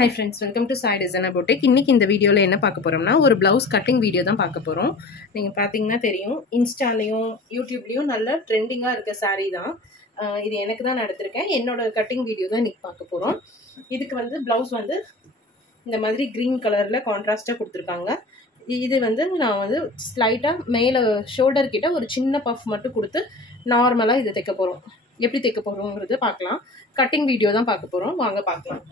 Hi friends, welcome to Sai Designer Boutique. இன்னைக்கு இந்த வீடியோல என்ன பார்க்க போறோம்னா ஒரு blouse cutting வீடியோ தான் பார்க்க போறோம். நீங்க பாத்தீங்கன்னா தெரியும் இன்ஸ்டாலயும் யூடியூப்லயும் நல்ல ட்ரெண்டிங்கா இருக்க saree தான். இது எனக்கு தான் எடுத்திருக்கேன். என்னோட கட்டிங் வீடியோ தான் இன்னைக்கு பார்க்க போறோம். இதுக்கு வந்து blouse வந்து இந்த மாதிரி green கலர்ல கான்ட்ராஸ்டா கொடுத்திருக்காங்க. இது வந்து நான் வந்து ஸ்லைட்டா மேல ஷோல்டர் கிட்ட ஒரு சின்ன பஃப் மட்டும் கொடுத்து நார்மலா இத தைக்க போறோம். எப்படி தைக்க போறோம்ங்கறது பார்க்கலாம். கட்டிங் வீடியோ தான் பார்க்க போறோம். வாங்க பார்க்கலாம்.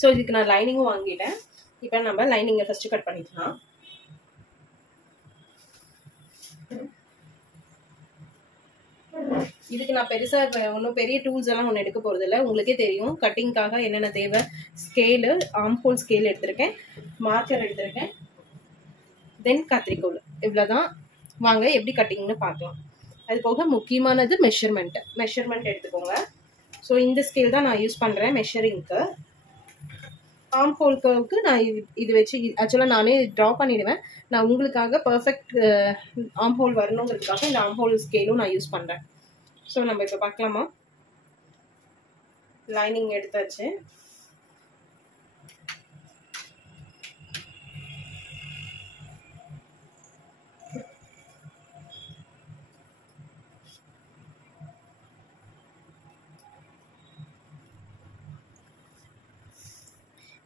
So இதுக்கு நான் லைனிங்கும் வாங்கிட்டேன். இப்போ நம்ம லைனிங்கை ஃபர்ஸ்ட் கட் பண்ணிக்கலாம். இதுக்கு நான் பெருசா ஒன்றும் பெரிய டூல்ஸ் எல்லாம் ஒன்றும் எடுக்க போறது இல்லை. உங்களுக்கே தெரியும் கட்டிங்காக என்னென்ன தேவை. ஸ்கேலு, ஆம்ஹோல் ஸ்கேல் எடுத்திருக்கேன், மார்க்கர் எடுத்திருக்கேன், தென் கத்திரிக்கோல். இவ்வளோதான். வாங்க எப்படி கட்டிங்னு பார்க்கலாம். அது போக முக்கியமானது மெஷர்மெண்ட் எடுத்துக்கோங்க. ஸோ இந்த ஸ்கேல் தான் நான் யூஸ் பண்ணுறேன் மெஷரிங்க்கு. ஆம்ஹோல் கர்வுக்கு நான் இது வச்சு ஆக்சுவலாக நானே ட்ரா பண்ணிடுவேன். நான் உங்களுக்காக பர்ஃபெக்ட் ஆம்ஹோல் வரணுங்கிறதுக்காக இந்த ஆம்ஹோல் ஸ்கேலும் நான் யூஸ் பண்ணுறேன். ஸோ நம்ம இப்போ பார்க்கலாமா. லைனிங் எடுத்தாச்சு.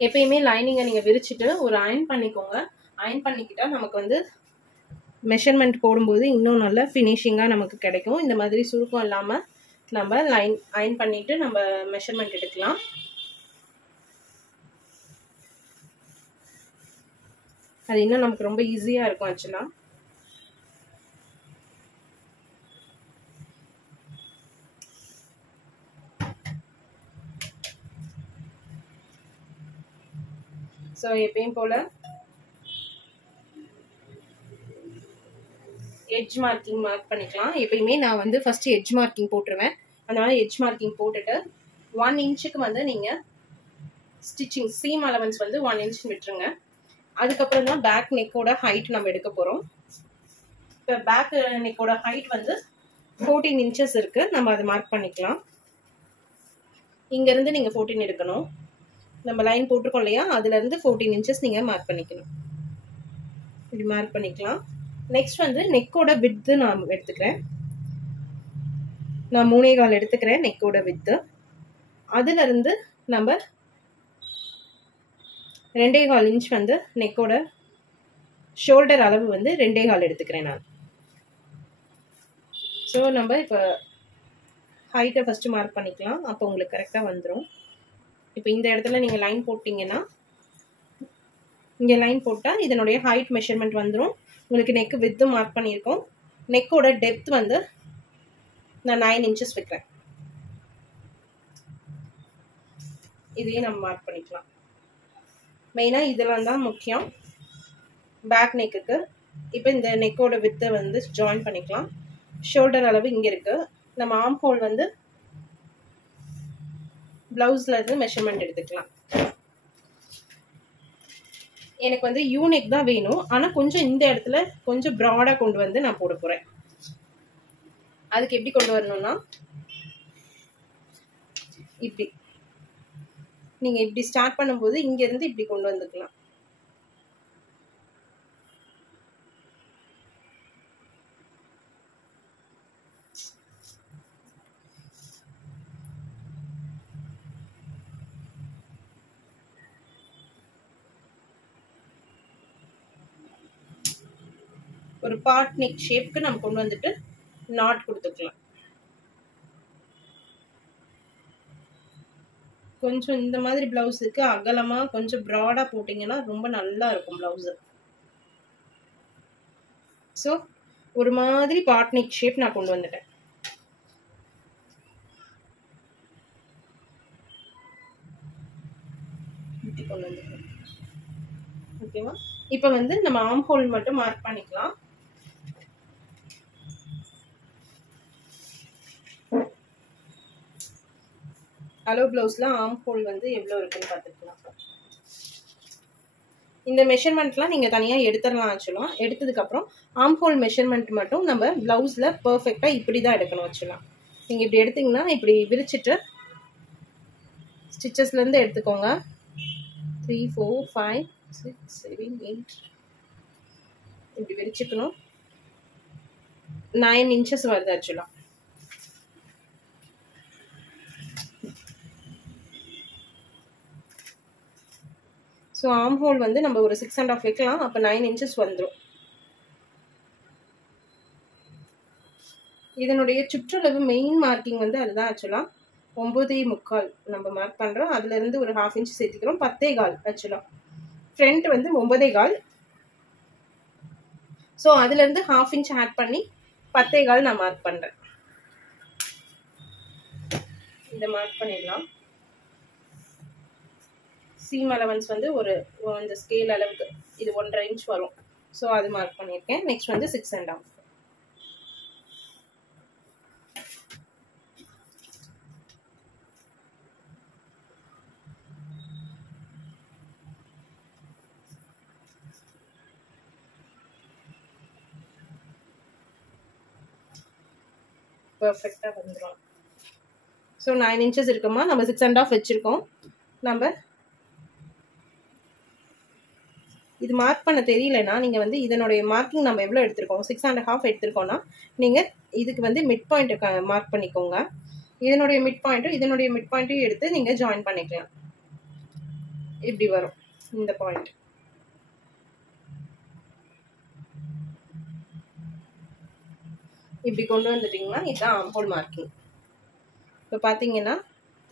எப்பயுமே லைனிங்கை நீங்கள் விரிச்சிட்டு ஒரு அயன் பண்ணிக்கோங்க. அயன் பண்ணிக்கிட்டா நமக்கு வந்து மெஷர்மெண்ட் போடும்போது இன்னும் நல்ல ஃபினிஷிங்காக நமக்கு கிடைக்கும். இந்த மாதிரி சுருக்கம் இல்லாமல் நம்ம அயன் பண்ணிவிட்டு நம்ம மெஷர்மெண்ட் எடுக்கலாம். அது இன்னும் நமக்கு ரொம்ப ஈஸியாக இருக்கும் ஆக்சுவலாக. ஸோ எப்பயும் போல் எட்ஜ் மார்க்கிங் மார்க் பண்ணிக்கலாம். எப்பயுமே நான் வந்து ஃபஸ்ட்டு எட்ஜ் மார்க்கிங் போட்டுருவேன். அதனால எட்ஜ் மார்க்கிங் போட்டுட்டு 1 இன்ச்சுக்கு வந்து நீங்கள் ஸ்டிச்சிங் சீம் அலவன்ஸ் வந்து 1 இன்ச் விட்டுருங்க. அதுக்கப்புறம் தான் பேக் நெக்கோட ஹைட் நம்ம எடுக்க போகிறோம். இப்போ பேக் நெக்கோட ஹைட் வந்து 14 இன்ச்சஸ் இருக்குது. நம்ம அதை மார்க் பண்ணிக்கலாம். இங்கேருந்து நீங்கள் 14 எடுக்கணும். நம்ம லைன் போட்டிருக்கோம் இல்லையா, அதுலேருந்து 14 இன்ச்சஸ் நீங்கள் மார்க் பண்ணிக்கணும். இப்படி மார்க் பண்ணிக்கலாம். நெக்ஸ்ட் வந்து நெக்கோட வித்து நான் எடுத்துக்கிறேன். நான் 3.25 எடுத்துக்கிறேன் நெக்கோட வித்து. அதுலேருந்து நம்ம 2.25 இன்ச் வந்து நெக்கோட ஷோல்டர் அளவு வந்து 2.25 எடுத்துக்கிறேன் நான். ஸோ நம்ம இப்போ ஹைட்டை ஃபஸ்ட்டு மார்க் பண்ணிக்கலாம். அப்போ உங்களுக்கு கரெக்டாக வந்துடும். இப்போ இந்த இடத்துல நீங்கள் லைன் போட்டிங்கன்னா, இங்கே லைன் போட்டால் இதனுடைய ஹைட் மெஷர்மெண்ட் வந்துடும். உங்களுக்கு நெக்கு வித்து மார்க் பண்ணியிருக்கோம். நெக்கோட டெப்த் வந்து நான் 9 இன்ச்சஸ் வைக்கிறேன். இதையும் நம்ம மார்க் பண்ணிக்கலாம். மெயினாக இதெல்லாம் தான் முக்கியம் பேக் நெக்குக்கு. இப்போ இந்த நெக்கோட வித்தை வந்து ஜாயின் பண்ணிக்கலாம். ஷோல்டர் அளவு இங்கே இருக்குது. நம்ம ஆர்ம் ஹோல் வந்து பிளவுஸ்ல இருந்து மெஷர்மெண்ட் எடுத்துக்கலாம். எனக்கு வந்து யூனிக் தான் வேணும். ஆனால் கொஞ்சம் இந்த இடத்துல கொஞ்சம் ப்ராடாக கொண்டு வந்து நான் போட போகிறேன். அதுக்கு எப்படி கொண்டு வரணும்னா, இப்படி நீங்கள் இப்படி ஸ்டார்ட் பண்ணும்போது இங்கேருந்து இப்படி கொண்டு வந்துக்கலாம். ஒரு பார்ட் நெக் ஷேப்க்கு நம்ம கொண்டு வந்துட்டு நாட் கொடுத்துக்கலாம். கொஞ்சம் இந்த மாதிரி பிளவுஸுக்கு அகலமா கொஞ்சம் ப்ராடா போட்டிங்கன்னா ரொம்ப நல்லா இருக்கும் பிளவுஸ். ஸோ ஒரு மாதிரி பார்ட் நெக் ஷேப் நான் கொண்டு வந்துட்டேன். ஓகேவா? இப்போ வந்து நம்ம ஆர்ம் ஹோல் மட்டும் மார்க் பண்ணிக்கலாம். அலோ பிளவுஸ்ல ஆர்ம் ஹோல் வந்து எவ்வளோ இருக்குன்னு பார்த்துக்கலாம். இந்த மெஷர்மெண்ட்லாம் நீங்கள் தனியாக எடுத்துடலாம். ஆக்சுவலாக எடுத்ததுக்கப்புறம் ஆர்ம் ஹோல் மெஷர்மெண்ட் மட்டும் நம்ம ப்ளவுஸில் பர்ஃபெக்டாக இப்படி தான் எடுக்கணும். ஆக்சுவலாக நீங்கள் இப்படி எடுத்திங்கன்னா இப்படி விரிச்சிட்டு ஸ்டிச்சஸ்லேருந்து எடுத்துக்கோங்க. 3 4 5 6 7 8 இப்படி விரிச்சுக்கணும். 9 inches வருது ஆக்சுவலாக. ஸோ ஆர்ம் ஹோல் வந்து நம்ம ஒரு 6.5 வைக்கலாம். அப்போ 9 inches வந்துடும். இதனுடைய சுற்றளவு மெயின் மார்க்கிங் வந்து அதுதான் ஆக்சுவலாக 9.25 நம்ம மார்க் பண்ணுறோம். அதுலேருந்து ஒரு 1/2 inch சேர்த்துக்கிறோம். 10.25 ஆக்சுவலாக. ஃப்ரண்ட் வந்து 9.25. ஸோ அதுலேருந்து 1/2 inch ஆட் பண்ணி 10.25 நான் மார்க் பண்ணுறேன். இதை மார்க் பண்ணிடலாம். சீம் அலவன்ஸ் வந்து ஒரு இந்த ஸ்கேல் அளவுக்கு இது 1.5 inch வரும். ஸோ அது மார்க் பண்ணியிருக்கேன். நெக்ஸ்ட் வந்து 6.5. பர்ஃபெக்டாக வந்துடும். ஸோ 9 inches இருக்குமா, நம்ம 6.5 வச்சுருக்கோம். நம்ம இது மார்க் பண்ண தெரியலனா நீங்கள் வந்து இதனுடைய மார்க்கிங் நம்ம எவ்வளோ எடுத்திருக்கோம், 6.5 எடுத்திருக்கோம்னா நீங்கள் இதுக்கு வந்து மிட் பாயிண்ட் மார்க் பண்ணிக்கோங்க. இதனுடைய மிட் பாயிண்ட்டும் எடுத்து நீங்கள் ஜாயின் பண்ணிக்கலாம். இப்படி வரும் இந்த பாயிண்ட். இப்படி கொண்டு வந்துட்டீங்கன்னா இதுதான் ஆர்ம் ஹோல் மார்க்கிங். இப்போ பார்த்தீங்கன்னா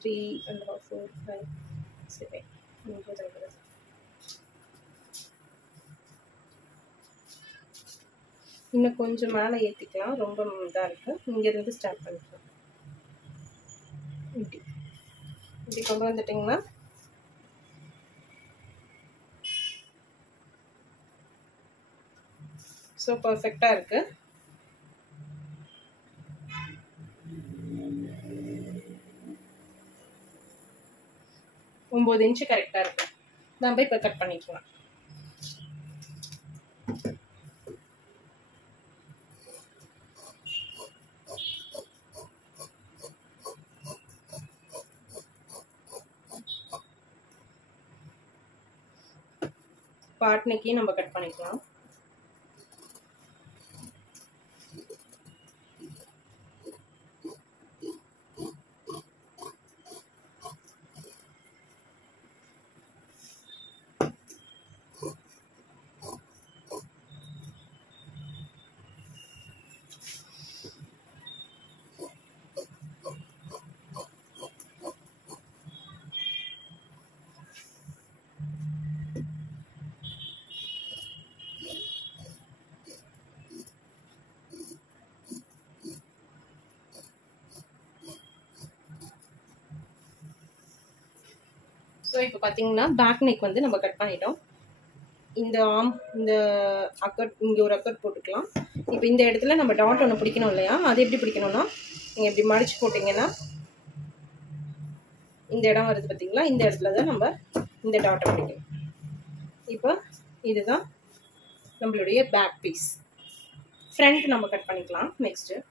3.5 4 5 7 இன்னும் கொஞ்சம் மேலே ஏற்றிக்கலாம். ரொம்ப இதாக இருக்குது. இங்கேருந்து ஸ்டார்ட் பண்ணிக்கலாம். இப்படி கொண்டு வந்துட்டிங்கன்னா ஸோ பர்ஃபெக்டாக இருக்குது. ஒம்பது இன்ச்சு கரெக்டாக இருக்கு. நம்ம இப்போ கட் பண்ணிக்கலாம். பார்ட் நெக்கி நம்ம கட் பண்ணிக்கலாம். ஸோ இப்போ பார்த்தீங்கன்னா பேக் நெக் வந்து நம்ம கட் பண்ணிட்டோம். இந்த ஆர்ம் இந்த அக்கட் இங்கே ஒரு அக்கட் போட்டுக்கலாம். இப்போ இந்த இடத்துல நம்ம டாட் ஒன்று பிடிக்கணும் இல்லையா, அது எப்படி பிடிக்கணும்னா நீங்கள் இப்படி மடித்து போட்டிங்கன்னா இந்த இடம் வருது பார்த்தீங்களா, இந்த இடத்துல தான் நம்ம இந்த டாட்டை பிடிக்கணும். இப்போ இதுதான் நம்மளுடைய பேக் பீஸ். ஃப்ரண்ட் நம்ம கட் பண்ணிக்கலாம். நெக்ஸ்ட்டு